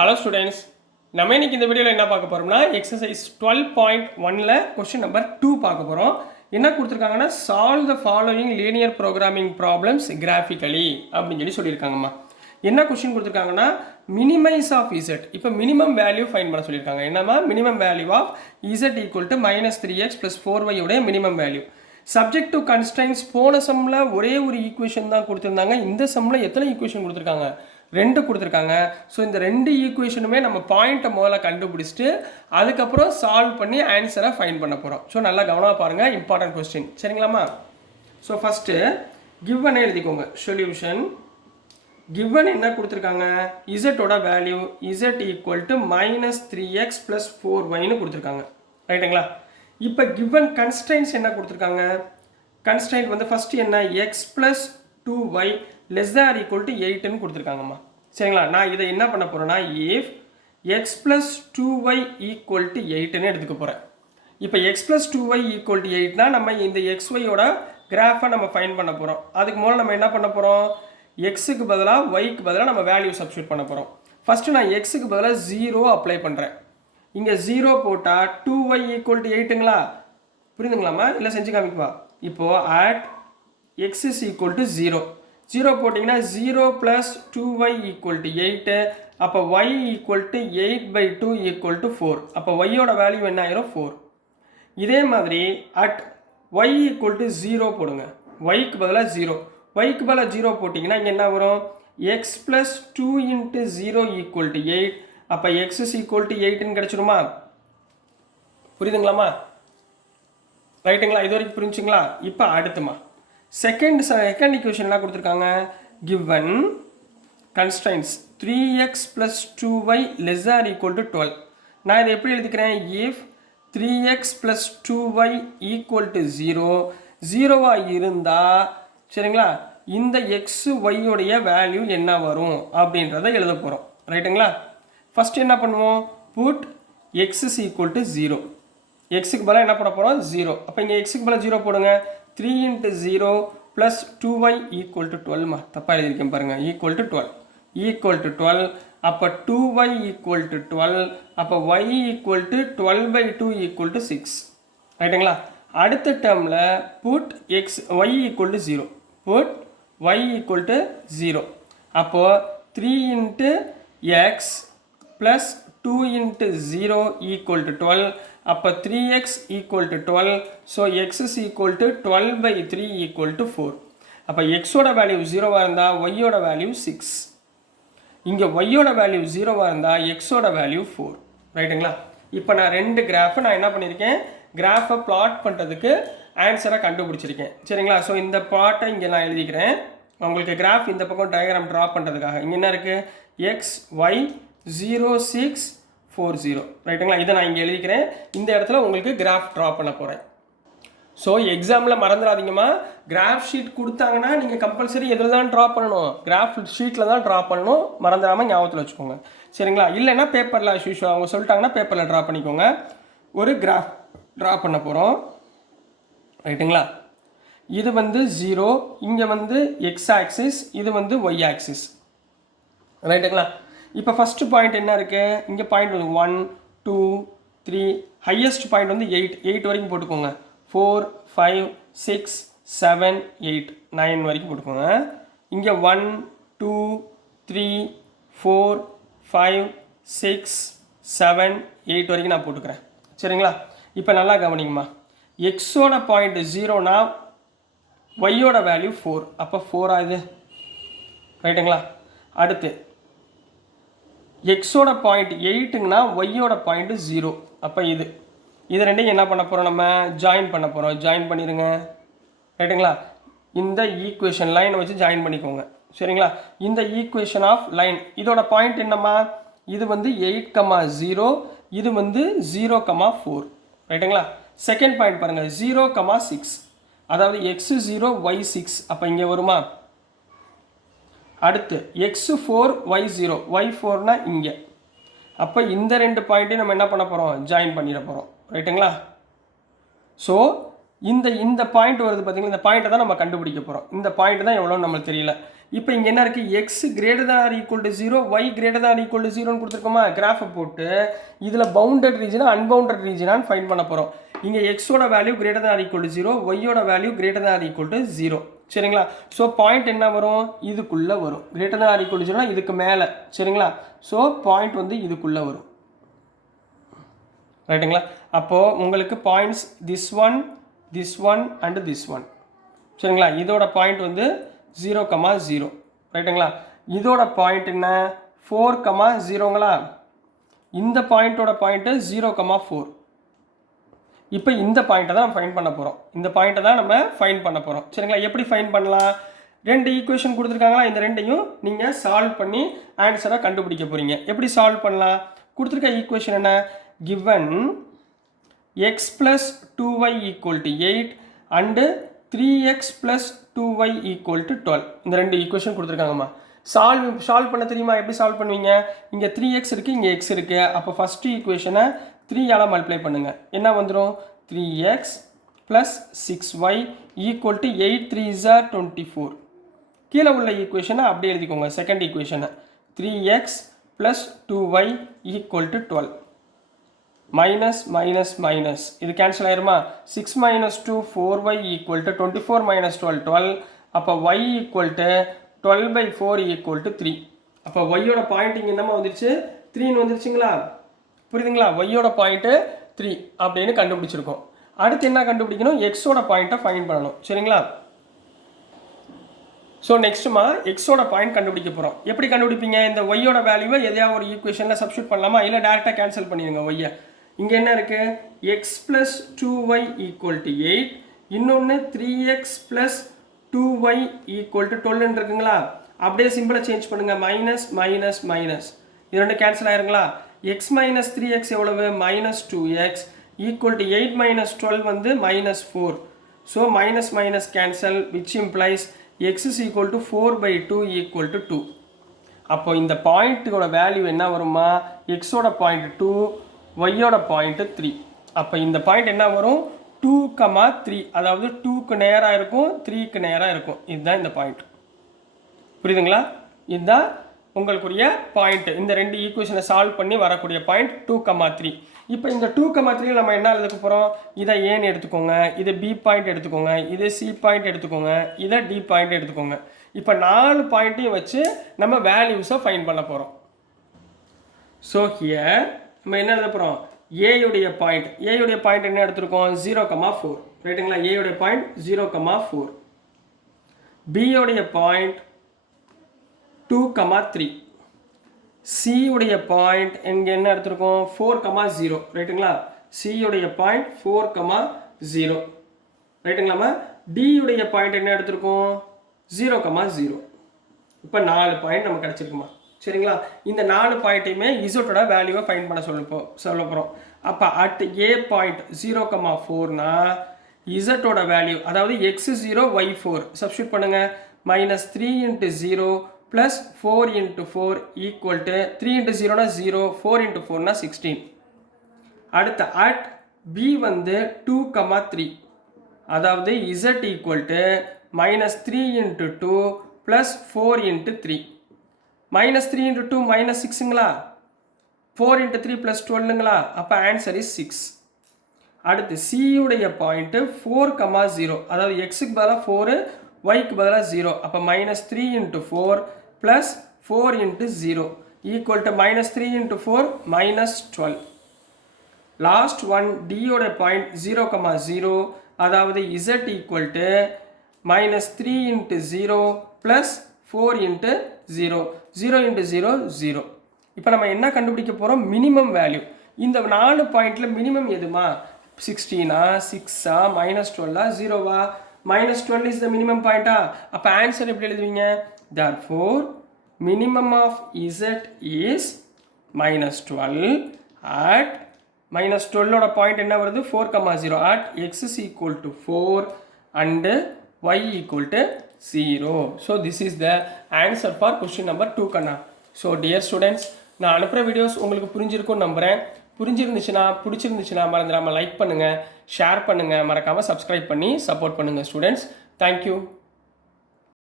Hello students, நம்ம இன்னைக்கு இந்த வீடியோவில் என்ன பார்க்க போகிறோம்னா எக்ஸசைஸ் 12.1ல் கொஸ்டின் நம்பர் 2 பார்க்க போகிறோம். என்ன கொடுத்துருக்காங்கன்னா solve the following linear programming problems graphically அப்படின்னு சொல்லியிருக்காங்கம்மா. என்ன கொஸ்டின் கொடுத்துருக்காங்கன்னா மினிமைஸ் ஆஃப் இசட். இப்போ மினிமம் வேல்யூ ஃபைன் பண்ண சொல்லியிருக்காங்க. என்னமா minimum value of z equal to -3x + 4y உடைய minimum value. Subject to constraints. போன சம்மில் ஒரே ஒரு ஈக்குவேஷன் தான் கொடுத்துருந்தாங்க. இந்த சம்மில் எத்தனை ஈக்குவேஷன் கொடுத்துருக்காங்க? 2 கொடுத்துருக்காங்க. ஸோ இந்த 2 ஈக்குவேஷனுமே நம்ம பாயிண்ட்டை முதல்ல கண்டுபிடிச்சிட்டு அதுக்கப்புறம் சால்வ் பண்ணி ஆன்சரை ஃபைன் பண்ண போகிறோம். ஸோ நல்லா கவனமாக பாருங்கள், இம்பார்ட்டன்ட் கொஸ்டின். சரிங்களாம்மா? ஸோ ஃபஸ்ட்டு கிவன் எழுதிக்கோங்க. சொல்யூஷன் கிவன் என்ன கொடுத்துருக்காங்க? இசட்டோட value Z equal to -3x + 4yன்னு கொடுத்துருக்காங்க. ரைட்டுங்களா? இப்போ கிவன் கன்ஸ்ட்ரைன்ஸ் என்ன கொடுத்துருக்காங்க? கன்ஸ்ட்ரைன்ட் வந்து ஃபஸ்ட்டு என்ன? x + 2y ≤ 8ன்னு கொடுத்துருக்காங்கம்மா. சரிங்களா? நான் இதை என்ன பண்ண போகிறேன்னா இஃப் x + 2y = 8ன்னு எடுத்துக்க போகிறேன். இப்போ x + 2y = 8னா நம்ம இந்த xyயோட கிராஃபை நம்ம ஃபைன் பண்ண போகிறோம். அதுக்கு முதல்ல நம்ம என்ன பண்ண போகிறோம்? எக்ஸுக்கு பதிலாக ஒய்க்கு பதிலாக நம்ம வேல்யூ சப்ஸ்டியூட் பண்ண போகிறோம். ஃபஸ்ட்டு நான் எக்ஸுக்கு பதிலாக 0 அப்ளை பண்ணுறேன். இங்கே 0 போட்டால் 2y = 8ங்களா? புரியுதுங்களாம்மா? இல்லை செஞ்சு காமிக்குவா? இப்போது at x = 0 0 போட்டிங்கன்னா 0 + 2y = 8. அப்போ y = 8/2 = 4. அப்போ yயோட வேல்யூ என்ன ஆயிரும்? 4. இதே மாதிரி அட் y = 0 போடுங்க. yக்கு பதிலாக 0. yக்கு பதிலாக 0 போட்டிங்கன்னா இங்கே என்ன வரும்? x + 2 × 0 = 8. அப்போ x = 8ன்னு கிடச்சிருமா? புரியுதுங்களாம்மா? ரைட்டுங்களா? இது வரைக்கும் புரிஞ்சுங்களா? இப்போ அடுத்துமா செகண்ட் ஈக்குவேஷன்லாம் கொடுத்துருக்காங்க. Given constraints 3x + 2y ≤ 12. நான் இதை எப்படி எழுதிக்கிறேன்? இஃப் 3x + 2y = 0 0வாக இருந்தால் சரிங்களா இந்த எக்ஸு ஒய்யோடைய வேல்யூ என்ன வரும் அப்படின்றத எழுத போகிறோம். ரைட்டுங்களா? ஃபஸ்ட்டு என்ன பண்ணுவோம்? Put x = 0. எக்ஸுக்கு பதிலாக என்ன பண்ண போகிறோம்? 0. அப்போ இங்கே எக்ஸுக்கு பதிலாக 0 போடுங்க. 3 × 0 + 2y = 12மா. தப்பாக எழுதியிருக்கேன் பாருங்கள். = 12. அப்போ 2y = 12. அப்போ y = 12/2 = 6. ரைட்டுங்களா? அடுத்த டேர்மில் புட் y = 0. Put y = 0. அப்போது 3 × x + 2 × 0 = 12. அப்போ 3x = 12. So x = 12/3 = 4. அப்போ எக்ஸோட வேல்யூ 0வாக இருந்தால் ஒய்யோட வேல்யூ 6. இங்கே ஒய்யோட வேல்யூ 0வாக இருந்தால் எக்ஸோட வேல்யூ 4. ரைட்டுங்களா? இப்போ நான் 2 கிராஃபை நான் என்ன பண்ணியிருக்கேன்? கிராஃபை பிளாட் பண்ணுறதுக்கு ஆன்சரை கண்டுபிடிச்சிருக்கேன். சரிங்களா? ஸோ இந்த பாட்டை இங்கே நான் எழுதிக்கிறேன். உங்களுக்கு கிராஃப் இந்த பக்கம் டயக்ராம் ட்ரா பண்ணுறதுக்காக. இங்கே என்ன இருக்குது? x y 0 6 4 0. ரைட்டுங்களா? இதை நான் இங்கே எழுதிக்கிறேன். இந்த இடத்துல உங்களுக்கு கிராஃப் ட்ரா பண்ண போகிறேன். ஸோ எக்ஸாமில் மறந்துடாதீங்கம்மா. கிராஃப் ஷீட் கொடுத்தாங்கன்னா நீங்கள் கம்பல்சரி எதில் தான் ட்ரா பண்ணணும்? கிராஃப் ஷீட்டில் தான் ட்ரா பண்ணணும். மறந்துடாமல் ஞாபகத்தில் வச்சுக்கோங்க. சரிங்களா? இல்லைன்னா பேப்பரில் யூஸ்வலாக அவங்க சொல்லிட்டாங்கன்னா பேப்பரில் ட்ரா பண்ணிக்கோங்க. ஒரு கிராஃப் ட்ரா பண்ண போகிறோம். ரைட்டுங்களா? இது வந்து 0, இங்கே வந்து எக்ஸ் ஆக்சிஸ், இது வந்து ஒய் ஆக்சிஸ். ரைட்டுங்களா? இப்போ ஃபஸ்ட்டு பாயிண்ட் என்ன இருக்குது? இங்கே பாயிண்ட் வந்து 1 2 3. ஹையஸ்ட் பாயிண்ட் வந்து 8 வரைக்கும் போட்டுக்கோங்க. 4 5 6 7 8 9 வரைக்கும் போட்டுக்கோங்க. இங்கே 1 2 3 4 5 6 7 8 வரைக்கும் நான் போட்டுக்கிறேன். சரிங்களா? இப்போ நல்லா கவனிங்கம்மா. எக்ஸோட பாயிண்ட் 0னா ஒய்யோட வேல்யூ 4. அப்போ 4 ஆகுது. ரைட்டுங்களா? அடுத்து எக்ஸோட பாயிண்ட் 8ங்கன்னா ஒய்யோட பாயிண்ட் 0. அப்போ இது ரெண்டையும் என்ன பண்ண போகிறோம்? நம்ம ஜாயின் பண்ண போகிறோம். ஜாயின் பண்ணிடுங்க. ரைட்டுங்களா? இந்த ஈக்குவேஷன் லைனை வச்சு ஜாயின் பண்ணிக்கோங்க. சரிங்களா? இந்த ஈக்குவேஷன் ஆஃப் லைன் இதோட பாயிண்ட் என்னம்மா? இது வந்து 8,0, இது வந்து 0,4. ரைட்டுங்களா? செகண்ட் பாயிண்ட் பாருங்கள் 0,6. அதாவது x0 y6. அப்போ இங்கே வருமா? அடுத்து x4 y0 y4னா இங்கே. அப்போ இந்த 2 பாயிண்ட்டையும் நம்ம என்ன பண்ண போகிறோம்? ஜாயின் பண்ணிட போகிறோம். ரைட்டுங்களா? ஸோ இந்த பாயிண்ட் வருது பார்த்தீங்களா? இந்த பாயிண்ட்டை தான் நம்ம கண்டுபிடிக்க போகிறோம். இந்த பாயிண்ட் தான் எவ்வளோன்னு நம்மளுக்கு தெரியல. இப்போ இங்கே என்ன இருக்குது, x greater than or equal to 0, y greater than or equal to 0ன்னு கொடுத்துருக்கோமா. கிராஃபை போட்டு இதில் பவுண்டட் ரீஜனா அன்பவுண்டட் ரீஜனான்னு ஃபைண்ட் பண்ண போகிறோம். இங்கே எக்ஸோட value greater than or equal to 0, ஒய்யோட value greater than or equal to 0. சரிங்களா. ஸோ பாயிண்ட் என்ன வரும், இதுக்குள்ளே வரும். Greater than or equal to 0னா இதுக்கு மேலே. சரிங்களா. ஸோ பாயிண்ட் வந்து இதுக்குள்ளே வரும். ரைட்டுங்களா. அப்போது உங்களுக்கு points this one and this one. சரிங்களா. இதோட பாயிண்ட் வந்து 0,0. ரைட்டுங்களா. இதோட பாயிண்ட் என்ன 4,0ங்களா. இந்த பாயிண்ட்டோட பாயிண்ட்டு 0,4. இப்போ இந்த பாயிண்ட்டை தான் நம்ம ஃபைண்ட் பண்ண போகிறோம். இந்த பாயிண்ட்டை தான் நம்ம ஃபைண்ட் பண்ண போகிறோம். சரிங்களா. எப்படி ஃபைண்ட் பண்ணலாம், 2 ஈக்குவேஷன் கொடுத்துருக்காங்களா, இந்த ரெண்டையும் நீங்கள் சால்வ் பண்ணி ஆன்சரை கண்டுபிடிக்க போகிறீங்க. எப்படி சால்வ் பண்ணலாம், கொடுத்துருக்க ஈக்குவேஷன் என்ன, given x plus 2y equal to 8 and 3x plus 2y equal to 12. இந்த 2 ஈக்குவேஷன் கொடுத்துருக்காங்கம்மா. சால்வ் பண்ண தெரியுமா, எப்படி சால்வ் பண்ணுவீங்க, இங்கே 3x இருக்குது, இங்கே x இருக்குது. அப்போ ஃபஸ்ட்டு ஈக்குவேஷனை 3 மல்டிப்ளை பண்ணுங்கள். என்ன வந்துடும், 3x plus 6y equal to 8 3s are 24. கீழே உள்ள ஈக்குவேஷனை அப்படியே எழுதிக்கோங்க. செகண்ட் ஈக்குவேஷனை 3x plus 2y equal to 12. Minus minus minus இது கேன்சல் ஆயிருமா. 6 minus 2 4y equal to 24 minus 12 12. அப்போ y equal to 12/4 equal to 3. அப்போ yயோட பாயிண்ட் இங்கே என்னமா வந்துருச்சு, 3ன்னு வந்துருச்சுங்களா. புரியுதுங்களா. ஒய்யோட பாயிண்ட்டு 3 அப்படின்னு கண்டுபிடிச்சிருக்கோம். அடுத்து என்ன கண்டுபிடிக்கணும், எக்ஸோட பாயிண்ட்டை ஃபைண்ட் பண்ணணும். சரிங்களா. ஸோ நெக்ஸ்ட்டுமா எக்ஸோட பாயிண்ட் கண்டுபிடிக்க போகிறோம். எப்படி கண்டுபிடிப்பீங்க, இந்த ஒய்யோட வேல்யூவை எதையாவது ஒரு ஈக்குவேஷனில் சப்ஸ்டியூட் பண்ணலாமா, இல்லை டேரெக்டாக கேன்சல் பண்ணிடுங்க ஒய்யை. இங்கே என்ன இருக்குது, X plus 2y equal to 8, இன்னொன்று 3x plus 2y equal to 12 இருக்குங்களா. அப்படியே சிம்பிளை சேஞ்ச் பண்ணுங்கள், மைனஸ் மைனஸ் மைனஸ் இது ரெண்டு கேன்சல் ஆயிருங்களா. எக்ஸ் மைனஸ் 3x எவ்வளவு, minus 2x equal to 8 minus 12 வந்து minus 4. So minus minus cancel which implies x is equal to 4/2 equal to 2. அப்போ இந்த பாயிண்ட்டோட வேல்யூ என்ன வருமா, எக்ஸோட பாயிண்ட் 2, ஒய்யோட பாயிண்ட் 3. அப்போ இந்த பாயிண்ட் என்ன வரும், 2,3. அதாவது 2க்கு நேராக இருக்கும், 3க்கு நேராக இருக்கும். இதுதான் இந்த பாயிண்ட். புரியுதுங்களா. இதுதான் உங்களுக்குரிய பாயிண்ட். இந்த 2 ஈக்குவேஷனை சால்வ் பண்ணி வரக்கூடிய பாயிண்ட் 2,3. இப்போ இந்த 2,3 நம்ம என்ன எழுதுக்க போகிறோம், இதை ஏன்னு எடுத்துக்கோங்க, இதை பி பாயிண்ட் எடுத்துக்கோங்க, இதை சி பாயிண்ட் எடுத்துக்கோங்க, இதை டி பாயிண்ட் எடுத்துக்கோங்க. இப்போ 4 பாயிண்ட்டையும் வச்சு நம்ம வேல்யூஸை ஃபைண்ட் பண்ண போகிறோம். ஸோ ஹியர் நம்ம என்ன எழுத போகிறோம், ஏயுடைய பாயிண்ட் என்ன எடுத்துருக்கோம், 0,4. ரைட்டுங்களா. ஏயுடைய பாயிண்ட் 0,4. பியோடைய பாயிண்ட் 2,3. சி உடைய பாயிண்ட் இங்கே என்ன எடுத்துருக்கோம், 4,0. ரைட்டுங்களா. சி உடைய பாயிண்ட் 4,0. ரைட்டுங்களாமா. டி உடைய பாயிண்ட் என்ன எடுத்துருக்கோம், 0,0. இப்போ 4 பாயிண்ட் நமக்கு கிடச்சிருக்குமா. சரிங்களா. இந்த 4 பாயிண்ட்டையுமே இசட்டோட வேல்யூவை ஃபைண்ட் பண்ண சொல்ல போகிறோம். அப்போ அட் ஏ பாயிண்ட் 0,4னா இசட்டோட வேல்யூ, அதாவது எக்ஸ் 0 ஒய் 4 சப்ஸ்டியூட் பண்ணுங்கள். மைனஸ் 3 × 0 ப்ளஸ் 4 × 4 ஈக்குவல் டு 3 × 0னா 0, 4 × 4னா 16. அடுத்த அட் பி வந்து 2,3, அதாவது Z equal to minus 3 × 2 plus 4 × 3. Minus 3 × 2 minus 6ங்களா, 4 × 3 ப்ளஸ் 12ங்களா. அப்போ ஆன்சர் இஸ் 6. அடுத்து சியுடைய பாயிண்ட்டு 4,0, அதாவது எக்ஸுக்கு பதிலாக 4, ஒய்க்கு பதிலாக 0. அப்போ minus 3 × 4 plus 4 × 0 equal to minus 3 × 4 minus 12. Last one டியோட பாயிண்ட் 0,0, அதாவது Z equal to minus 3 × 0 plus 4 × 0, 0 × 0 0. இப்போ நம்ம என்ன கண்டுபிடிக்க போகிறோம், மினிமம் வேல்யூ. இந்த 4 பாயிண்டில் மினிமம் எதுமா, 16ஆ, 6ஆ, மைனஸ் 12ஆ, 0வா. மைனஸ் 12 இஸ் த மினிமம் பாயிண்டா. அப்போ ஆன்சர் எப்படி எழுதுவீங்க, therefore minimum of z is minus 12 at minus 12 ஓட பாயிண்ட் என்ன வருது, 4,0 at x is equal to 4 and y equal to 0. So this is the answer for question number 2 கண்ணா. So dear students, நான் அனுப்புகிற வீடியோஸ் உங்களுக்கு புரிஞ்சிருக்கும்னு நம்புகிறேன். பிடிச்சிருந்துச்சுன்னா மறந்துடாமல் லைக் பண்ணுங்கள், ஷேர் பண்ணுங்கள், மறக்காமல் சப்ஸ்கிரைப் பண்ணி சப்போர்ட் பண்ணுங்கள் ஸ்டூடெண்ட்ஸ். தேங்க்யூ.